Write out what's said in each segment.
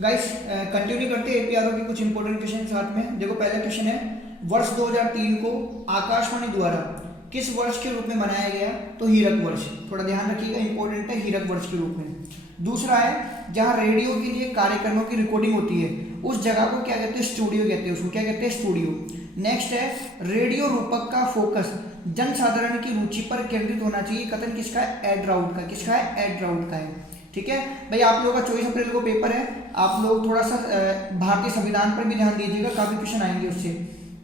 Guys continue करते हैं APRO के कुछ इंपॉर्टेंट क्वेश्चन साथ में। देखो पहला क्वेश्चन है, वर्ष 2003 को आकाशवाणी द्वारा किस वर्ष के रूप में मनाया गया? तो हीरक वर्ष। थोड़ा ध्यान रखिएगा, इंपॉर्टेंट है, हीरक वर्ष के रूप में। दूसरा है, जहां रेडियो के लिए कार्यक्रमों की रिकॉर्डिंग होती है उस जगह को क्या कहते हैं? स्टूडियो कहते हैं, उसको क्या कहते हैं? स्टूडियो। नेक्स्ट है, रेडियो रूपक का फोकस जनसाधारण की रुचि पर केंद्रित होना चाहिए, कथन किसका है? एड राउट का। किसका है? एड राउट का है। ठीक है भाई, आप लोगों का 24 अप्रैल को पेपर है, आप लोग थोड़ा सा भारतीय संविधान पर भी ध्यान दीजिएगा, काफी क्वेश्चन आएंगे उससे।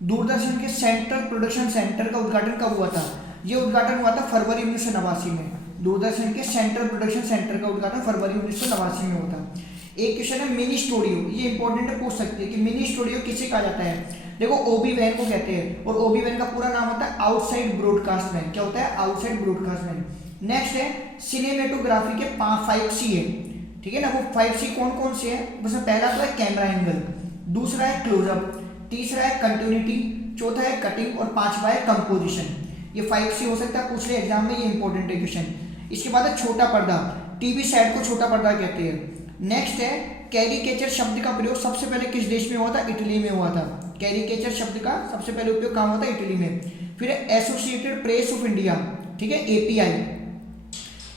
दूरदर्शन के सेंट्रल प्रोडक्शन सेंटर का उद्घाटन कब हुआ था? ये उद्घाटन हुआ था फरवरी 1989 में। दूरदर्शन के सेंट्रल प्रोडक्शन सेंटर का उद्घाटन फरवरी 1989 में हुआ था। एक क्वेश्चन है मिनी स्टूडियो, ये इंपॉर्टेंट है, पूछ सकते हैं कि मिनी स्टूडियो किसे कहा जाता है? देखो ओबी वैन को कहते हैं, और ओबी वैन का पूरा नाम होता है आउटसाइड ब्रॉडकास्ट वैन। क्या होता है? Outside broadcast van. नेक्स्ट है, सिनेमेटोग्राफी के 5C है, ठीक है ना? वो 5C कौन कौन से है? उसमें पहला तो है कैमरा एंगल, दूसरा है क्लोजअप, तीसरा है कंटिन्यूटी, चौथा है कटिंग और पांचवा है कंपोजिशन। ये 5C हो सकता है, पूछ ले एग्जाम में, ये इंपॉर्टेंट है क्वेश्चन। इसके बाद है छोटा पर्दा, टीवी सेट को छोटा पर्दा कहते हैं। नेक्स्ट है, कैरिकेचर शब्द का प्रयोग सबसे पहले किस देश में हुआ था? इटली में हुआ था। कैरिकेचर शब्द का सबसे पहले उपयोग कहाँ हुआ था? इटली में। फिर एसोसिएटेड प्रेस ऑफ इंडिया, ठीक है, एपीआई,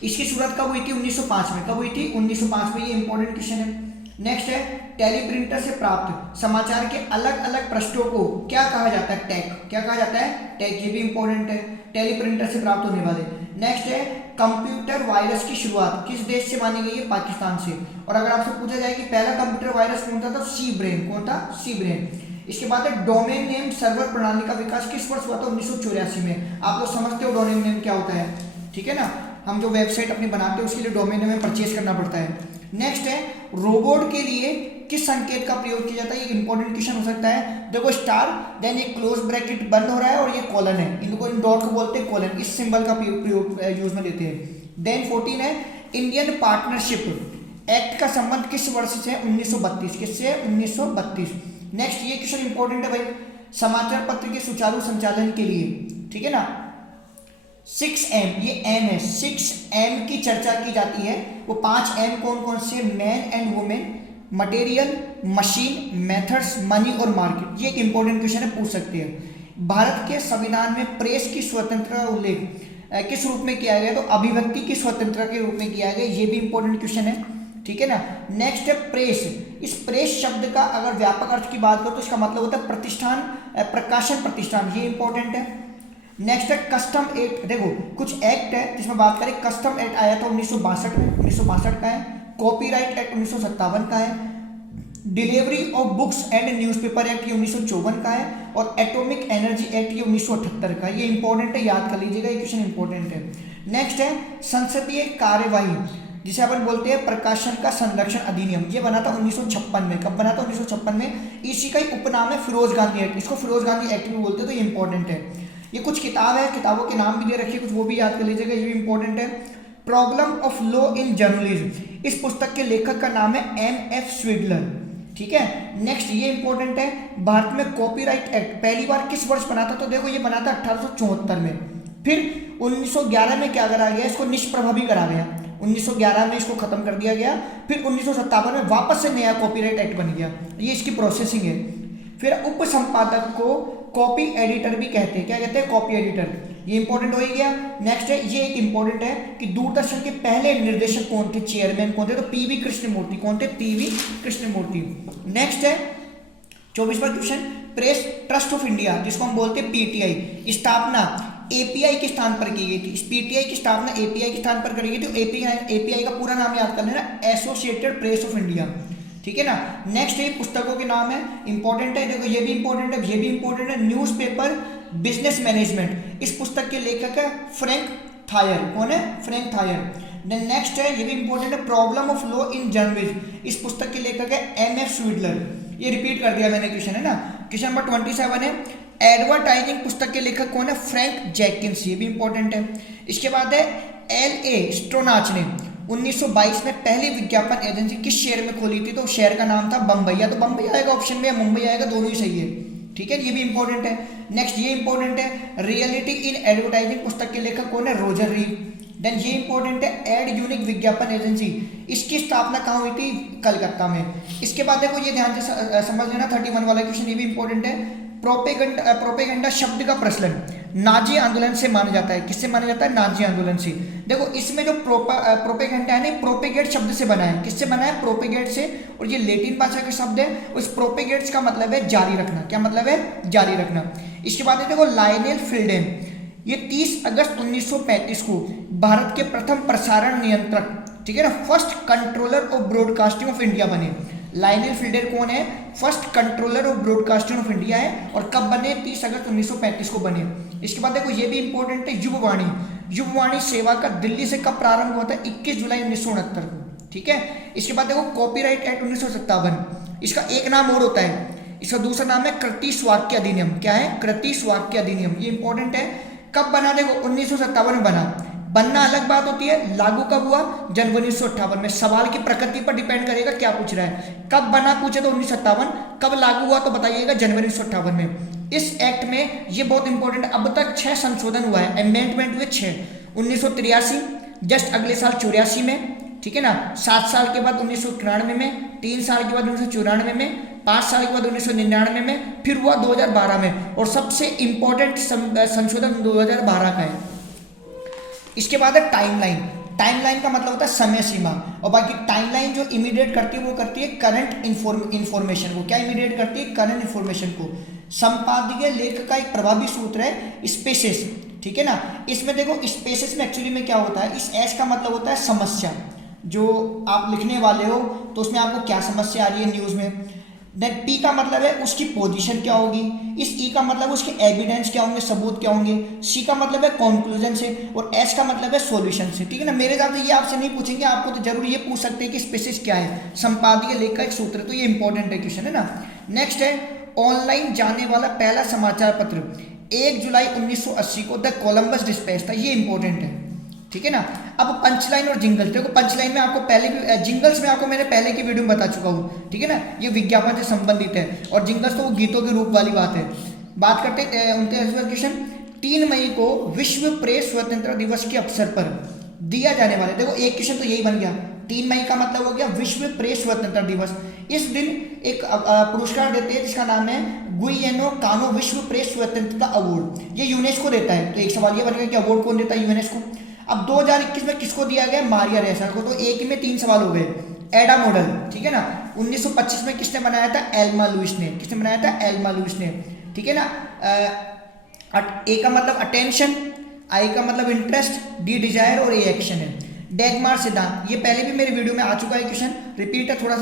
इसकी शुरुआत कब हुई थी? 1905 में। कब हुई थी? 1905 में। ये इंपॉर्टेंट क्वेश्चन है। नेक्स्ट है, टेलीप्रिंटर से प्राप्त समाचार के अलग अलग पृष्ठों को क्या कहा जाता है? टैग। क्या कहा जाता है? टैग। ये भी इंपॉर्टेंट है, टेलीप्रिंटर से प्राप्त होने वाले। नेक्स्ट है, कंप्यूटर वायरस की शुरुआत किस देश से मानी गई है? पाकिस्तान से। और अगर आपसे पूछा जाए कि पहला कंप्यूटर वायरस कौन था, तो सी ब्रेन। कौन था? सी ब्रेन। इसके बाद है, डोमेन नेम सर्वर प्रणाली का विकास किस वर्ष हुआ था? 1984 में। आप लोग समझते हो डोमेन नेम क्या होता है, ठीक है ना? हम जो वेबसाइट अपनी बनाते हैं उसके लिए डोमेन नेम परचेज करना पड़ता है। नेक्स्ट है, रोबोट के लिए किस संकेत का प्रयोग किया जाता है? ये इंपॉर्टेंट क्वेश्चन हो सकता है। देखो स्टार, देन ये क्लोज ब्रैकेट बंद हो रहा है और ये कॉलन है, इनको इन डॉट को बोलते हैं कॉलन, इस सिंबल का प्रयोग यूज में लेते हैं। देन 14 है, इंडियन पार्टनरशिप एक्ट का संबंध किस वर्ष से है? 1932। किससे? 1932। नेक्स्ट, ये क्वेश्चन इंपॉर्टेंट है भाई, समाचार पत्र के सुचारू संचालन के लिए, ठीक है ना, 6M, ये M है, 6M की चर्चा की जाती है। वो 5M कौन कौन से? Man and women, material, machine, methods, money और मार्केट। ये एक इंपॉर्टेंट क्वेश्चन है, पूछ सकते हैं। भारत के संविधान में प्रेस की स्वतंत्रता का उल्लेख किस रूप में किया गया? तो अभिव्यक्ति की स्वतंत्रता के रूप में किया गया। ये भी इंपॉर्टेंट क्वेश्चन है, ठीक है ना? नेक्स्ट है, प्रेस। इस प्रेस शब्द का अगर व्यापक अर्थ की बात करो तो इसका मतलब होता है प्रतिष्ठान, प्रकाशन प्रतिष्ठान। ये इंपॉर्टेंट है। नेक्स्ट है, कस्टम एक्ट। देखो कुछ एक्ट है जिसमें बात करें, कस्टम एक्ट आया था 1962 में, 1962 का है। कॉपीराइट एक्ट 1957 का है। Delivery of books and newspaper act ये 1954 का है। और एटॉमिक एनर्जी एक्ट ये 1978 का है। ये इंपॉर्टेंट है, याद कर लीजिएगा, ये क्वेश्चन इंपॉर्टेंट है। नेक्स्ट है, संसदीय कार्यवाही, जिसे अपन बोलते हैं प्रकाशन का संरक्षण अधिनियम, ये बना था 1956 में। कब बना था? 1956 में। इसी का ही उपनाम है फिरोज गांधी एक्ट, इसको फिरोज गांधी एक्ट भी बोलते हैं, तो ये इंपॉर्टेंट है। ये कुछ किताब है, किताबों के नाम भी दे रखे, कुछ वो भी याद कर लीजिएगा, ये भी इंपॉर्टेंट है। Problem of law in journalism, इस पुस्तक के लेखक का नाम है M.F. स्विडलर, ठीक है। नेक्स्ट, ये इंपॉर्टेंट है, भारत में कॉपीराइट एक्ट पहली बार किस वर्ष बना था? तो देखो ये बना था 1874 में। फिर 1911 में क्या करा गया? इसको निष्प्रभावी करा गया, 1911 में इसको खत्म कर दिया गया। फिर 1957 में वापस से नया कॉपीराइट एक्ट बन गया। ये इसकी प्रोसेसिंग है। फिर उप संपादक को कॉपी एडिटर भी कहते हैं। क्या कहते हैं? Copy editor. ये इंपॉर्टेंट हो ही गया। नेक्स्ट है, ये एक इंपॉर्टेंट है कि दूरदर्शन के पहले निर्देशक कौन थे? चेयरमैन कौन थे? तो पीवी कृष्णमूर्ति। कौन थे? पीवी कृष्णमूर्ति। नेक्स्ट है 24वां question, press trust of India, जिसको हम बोलते हैं पीटीआई, स्थापना एपीआई के स्थान पर की गई थी। इस पीटीआई की स्थापना एपीआई के स्थान पर करी गई थी। एपीआई का पूरा नाम याद कर लेना, एसोसिएटेड प्रेस ऑफ इंडिया, ठीक है ना। नेक्स्ट ये पुस्तकों के नाम है, इंपॉर्टेंट है, देखो ये भी इंपॉर्टेंट है, ये भी इंपॉर्टेंट है। न्यूज़पेपर बिजनेस मैनेजमेंट, इस पुस्तक के लेखक है फ्रैंक थायर। कौन है? Frank tier. नेक्स्ट है, ये भी इंपॉर्टेंट है, problem of law in journalism, इस पुस्तक के लेखक है M.F. स्विडलर। ये रिपीट कर दिया मैंने क्वेश्चन, है ना। क्वेश्चन नंबर 27 है, एडवर्टाइजिंग पुस्तक के लेखक कौन है? फ्रैंक जैकिंस। ये भी इंपॉर्टेंट है। इसके बाद है, L.A. स्ट्रोनाच ने 1922 में पहली विज्ञापन एजेंसी किस शहर में खोली थी? तो शहर का नाम था बम्बई। या तो बम्बई आएगा ऑप्शन में या मुंबई आएगा, दोनों ही सही है, ठीक है। ये भी इंपॉर्टेंट है। नेक्स्ट, ये इंपॉर्टेंट है, रियलिटी इन एडवर्टाइजिंग पुस्तक के लेखक कौन है? Roger read. देन ये इंपॉर्टेंट है, एड यूनिक विज्ञापन एजेंसी, इसकी स्थापना कहाँ हुई थी? कलकत्ता में। इसके बाद देखो ये ध्यान से समझ लेना 31 वाला क्वेश्चन, ये भी इंपॉर्टेंट है। प्रोपेगेंडा शब्द का प्रचलन नाजी आंदोलन से माना जाता है। किससे माना जाता है? नाजी आंदोलन से। देखो इसमें जो प्रोपेगेंडा है ना, प्रोपेगेट शब्द से बना है। किससे बना है? प्रोपेगेट से। और ये लेटिन भाषा का शब्द है। उस प्रोपेगेट्स का मतलब है जारी रखना। क्या मतलब है? जारी रखना। इसके बाद देखो लायनेल फिल्डेन, ये 30 अगस्त 1935 को भारत के प्रथम प्रसारण नियंत्रक, ठीक है ना, first controller of broadcasting of India बने। लायनेल फिल्डेन कौन है? First controller of broadcasting of India है। और कब बने? 30 अगस्त 1935 को बने। इसके बाद देखो ये भी इंपॉर्टेंट है, युववाणी। युववाणी सेवा का दिल्ली से कब प्रारंभ हुआ था? 21 जुलाई 1969 को, ठीक है। इसके बाद देखो कॉपीराइट एक्ट 1957, इसका एक नाम और होता है, इसका दूसरा नाम है कृति स्वाक्य अधिनियम। क्या है? कृति स्वाक्य अधिनियम। ये इंपॉर्टेंट है। कब बना? देखो 1957 में बना। बनना अलग बात होती है, लागू कब हुआ? जनवरी 1958 में। सवाल की प्रकृति पर डिपेंड करेगा क्या पूछ रहा है। कब बना पूछे तो 1957, कब लागू हुआ तो बताइएगा जनवरी 1958 में। इस एक्ट में ये बहुत इंपॉर्टेंट है, अब तक 6 संशोधन हुआ है, अमेंडमेंट हुए 6। 1983, जस्ट अगले साल 84 में, ठीक है ना। 7 साल के बाद 1993 में, 3 साल के बाद 1994 में, 5 साल के बाद 1999 में, फिर हुआ 2012 में। और सबसे इंपॉर्टेंट संशोधन 2012 का है। इसके बाद है टाइमलाइन। टाइमलाइन का मतलब होता है समय सीमा। और बाकी टाइमलाइन जो इमीडिएट करती है वो करती है करंट इंफॉर्मेशन को। क्या इमीडिएट करती है? करंट इंफॉर्मेशन को। संपादकीय लेख का एक प्रभावी सूत्र है स्पेसेस, ठीक है ना। इसमें देखो स्पेसेस में एक्चुअली में क्या होता है, इस एस का मतलब होता है समस्या। जो आप लिखने वाले हो तो उसमें आपको क्या समस्या आ रही है न्यूज़ में। देन पी का मतलब है उसकी पोजीशन क्या होगी। इस ई का मतलब उसके एविडेंस क्या होंगे, सबूत क्या होंगे। सी का मतलब है कंक्लूजन से। और एस का मतलब है सॉल्यूशन से, ठीक है ना। मेरे हिसाब से ये आपसे नहीं पूछेंगे, आपको तो जरूर ये पूछ सकते हैं कि स्पेसिस क्या है। संपादकीय लेख का एक सूत्र, तो ये इंपॉर्टेंट है क्वेश्चन, है ना। नेक्स्ट है ऑनलाइन जाने वाला पहला समाचार पत्र 1 जुलाई 1980 को द कोलंबस डिस्पैच था। ये इंपॉर्टेंट है, ठीक है ना। अब पंचलाइन और जिंगल, देखो पंचलाइन में आपको पहले भी, जिंगल्स में आपको मैंने पहले की वीडियो में बता चुका हूँ, ठीक है ना। ये विज्ञापन से संबंधित है और जिंगल्स तो वो गीतों के रूप वाली बात है। बात करते हैं 29वां क्वेश्चन। 3 मई को विश्व प्रेस स्वतंत्रता दिवस के अवसर पर दिया जाने वाला, देखो एक क्वेश्चन तो यही बन गया। 3 मई का मतलब हो गया विश्व प्रेस स्वतंत्रता दिवस। इस दिन एक पुरस्कार देते हैं जिसका नाम है गुइलियनो कानो विश्व प्रेस स्वतंत्रता अवार्ड। ये यूनेस्को देता है। तो एक सवाल ये बनेगा कि अवार्ड कौन देता है? यूनेस्को। अब 2021 में किसको दिया गया? मारिया रेसा को। तो एक में 3 सवाल हो गए। एडा मॉडल, ठीक है ना। 1925 में किसने बनाया था? एल्मा लुइस ने। किसने बनाया था? एल्मा लुइस ने, ठीक है ना। ए का मतलब अटेंशन, आई का मतलब इंटरेस्ट, डी डिजायर और ए एक्शन है। डैगमार सिद्धांत, ये पहले भी मेरे वीडियो में आ चुका है क्वेश्चन, रिपीट है थोड़ा सा।